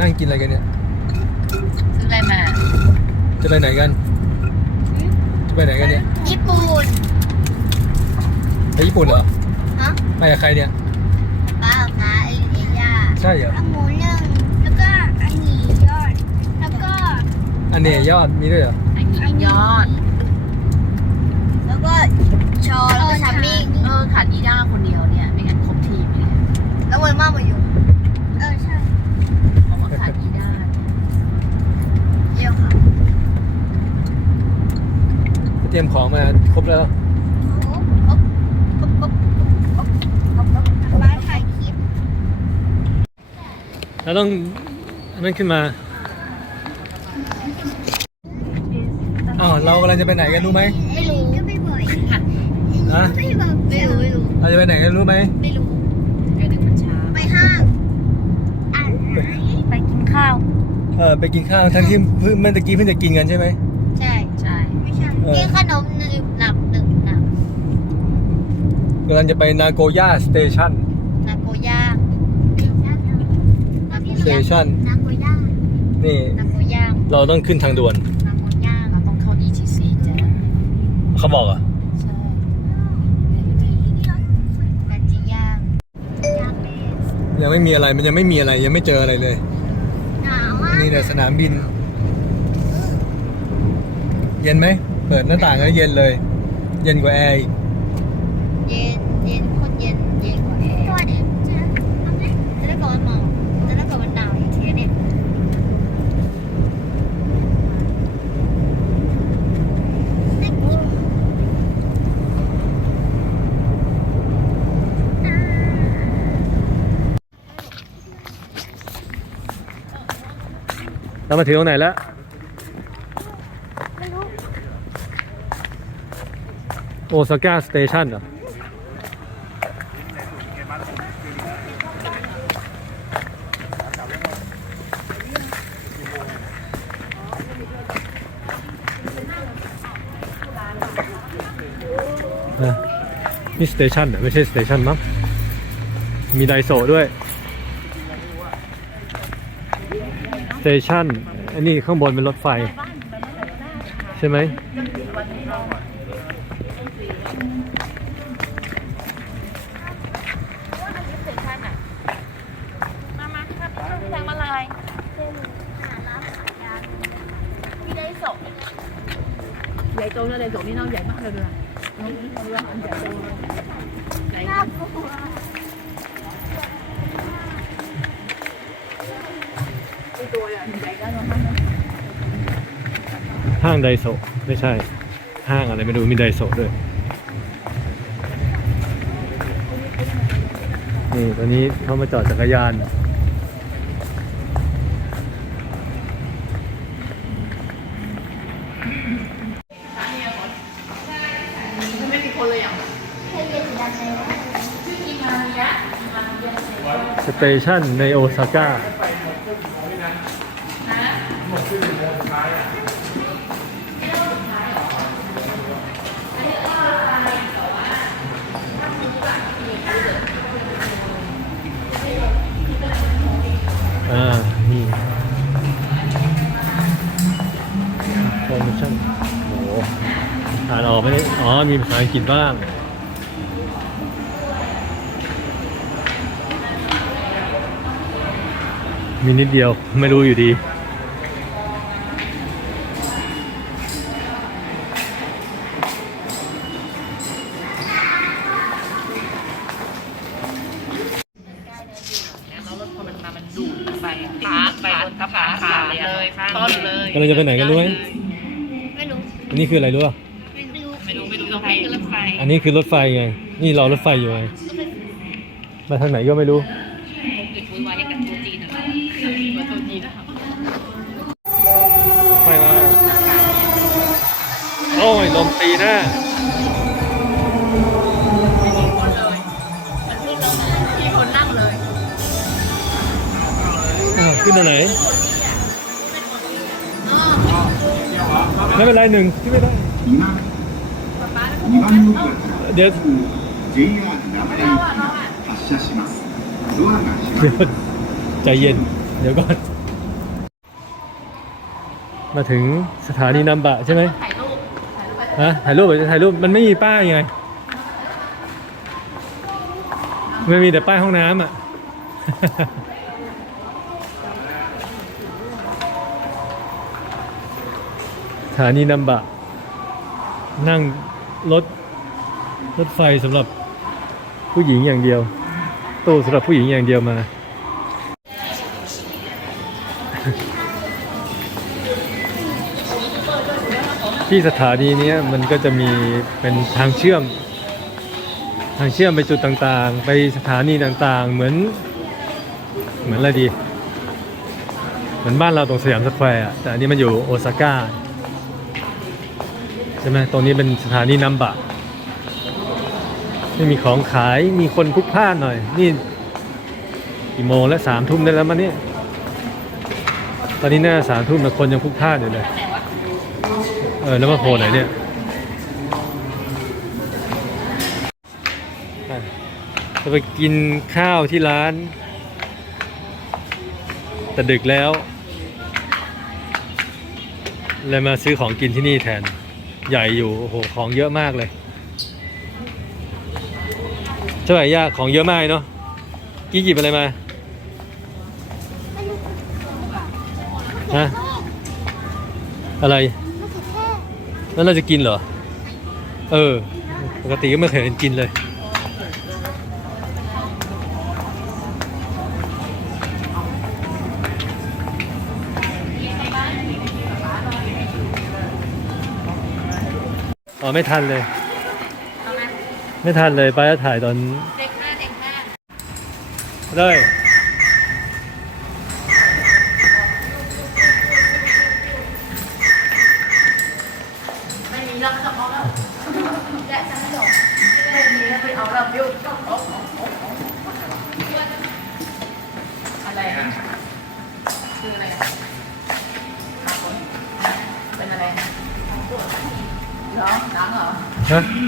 นั่งกินอะไรกันเนี่ย ซื้ออะไรมา จะไปไหนกัน จะไปไหนกันเนี่ย ญี่ปุ่น ไปญี่ปุ่นเหรอฮะไปกับใครเนี่ย ป้าค่ะไอ้ไอ้ย่าใช่เหรอ เอาหมูหนึ่งแล้วก็อันนี้ยอด แล้วก็อันเนยยอดมีด้วยเหรอไอ้หญิงยอด แล้วก็ชอแล้วก็ชัมมิ่งเออขาดยีด้าคนเดียวเนี่ย รียมของมาครบแล้ว บ้านถ่ายคลิปแล้วต้องอันนั่นขึ้นมาอ้าวเรากำลังจะไปไหนกันรู้ไหมไม่รู้ก็ไม่บ่อยค่ะไม่บอกไม่รู้ไม่รู้เราจะไปไหนกันรู้ไหมไม่รู้เดี๋ยวดึกเช้าไปห้างอะไรไปกินข้าว เออไปกินข้าวทั้งที่เพิ่งเมื่อตะกี้เพิ่งจะกินกันใช่ไหม เออกินขนมหนึ่งหนับหนึ่งหนับกำลังจะไปนาโกย่าสเตชันนาโกย่าสเตชันนาโกย่านี่นาโกย่าเราต้องขึ้นทางด่วน นาโกย่าเราต้องเข้า ETC จ้ะเขาบอกเหรอะใช่นาจิย่างย่างเบสยังไม่มีอะไรมันยังไม่มีอะไรยังไม่เจออะไรเลย หนาวอะนี่แต่สนามบิน เย็นไหม เปิดหน้าต่างแล้วเย็นเลย เย็นกว่าแอร์อีกเย็นเย็นโคตรเย็นเย็นกว่าแอร์ตัวนี้จะทำไงจะได้ก่อนมองจะได้ก่อนมันหนาวอีกทีเนี่ยอ่าเรามาถึงตรงไหนแล้ว ไม่รู้ โอซาก้าสเตชันเหรอนะนี่สเตชันเหรอไม่ใช่สเตชันมั้งมีไดโซด้วยสเตชันอันนี้ข้างบนเป็นรถไฟ ใช่ไหม ญ่โตนะเลยศพนี่น้องใหญ่มากเลยเลยน้องเรืออันใหญ่โตเลยไหนน่ากลัวตัวอะใหญ่ได้หรอคะห้างไดโซไม่ใช่ ห้างอะไรไม่รู้มีไดโซด้วยนี่ตอนนี้เขามาจอดจักรยาน ไม่มีคนเลยอะ ให้เย็นดังเลยนะ ส เตชันในโอซาก้าอ่า นี่โปรโมชั่นโอ้โหอ่านออกไหมเนี่ยอ๋อ มีภาษาอังกฤษบ้าง มีนิดเดียวไม่รู้อยู่ดีแล้วรถพอมันมามันดูดไปขาไปบนขาขาเลยต้นเลยกำลังจะไปไหนกันรู้ไหมไม่รู้อันนี้คืออะไรรู้ป่ะไม่รู้ไม่รู้ไม่รู้ต้องให้รถไฟอันนี้คือรถไฟไงนี่รอรถไฟอยู่ไงมาทางไหนก็ไม่รู้ โอ้ย ลมตีหน้ามีคนนั่งเลยขึ้นตรงไหน ไม่เป็นไรหนึ่งที่ไม่ได้ เดี๋ยวเดี๋ยวใจเย็น เดี๋ยวก่อน มาถึงสถานีนัมบะใช่ไหม ฮะถ่ายรูปเหรอจะถ่ายรูปมันไม่มีป้ายไงมันมีแต่ป้ายห้องน้ำอะ สถานีนัมบะ นั่งรถรถไฟสำหรับผู้หญิงอย่างเดียว ตู้สำหรับผู้หญิงอย่างเดียวมา ที่สถานีนี้มันก็จะมีเป็นทางเชื่อม ทางเชื่อมไปจุดต่างๆ ไปสถานีต่างๆ เหมือน เหมือนอะไรดี เหมือนบ้านเราตรงสยามสแควร์อะแต่อันนี้มันอยู่โอซาก้าใช่ไหมตรงนี้เป็นสถานีนัมบะไม่มีของขายมีคนพลุกพล่านหน่อย นี่กี่โมงแล้วสามทุ่มได้แล้วมันเนี่ยตอนนี้น่าสามทุ่มแต่คนยังพลุกพล่านอยู่เลย ออแล้วมาโผล่ไหนเนี่ยจะไปกินข้าวที่ร้าน แต่ดึกแล้วเลยมาซื้อของกินที่นี่แทน ใหญ่อยู่ โอ้โห ของเยอะมากเลยใช่าไหมย่าของเยอะมากเนาะกี้หยิบอะไรมา ฮะ อะไร แล้วเราจะกินเหรอ เออ ปกติก็ไม่เคยเห็นกินเลย อ๋อ ไม่ทันเลย ไม่ทันเลยไปจะถ่ายตอนเด็กห้าเด็กห้าได้ไม่มีแล้วไม่ต้องเอาแล้วแกะจะไม่หรอกไม่มีแล้วไปเอาแล้วเดี๋ยวต้องเอาของของของอะไรอะคืออะไรอะ เ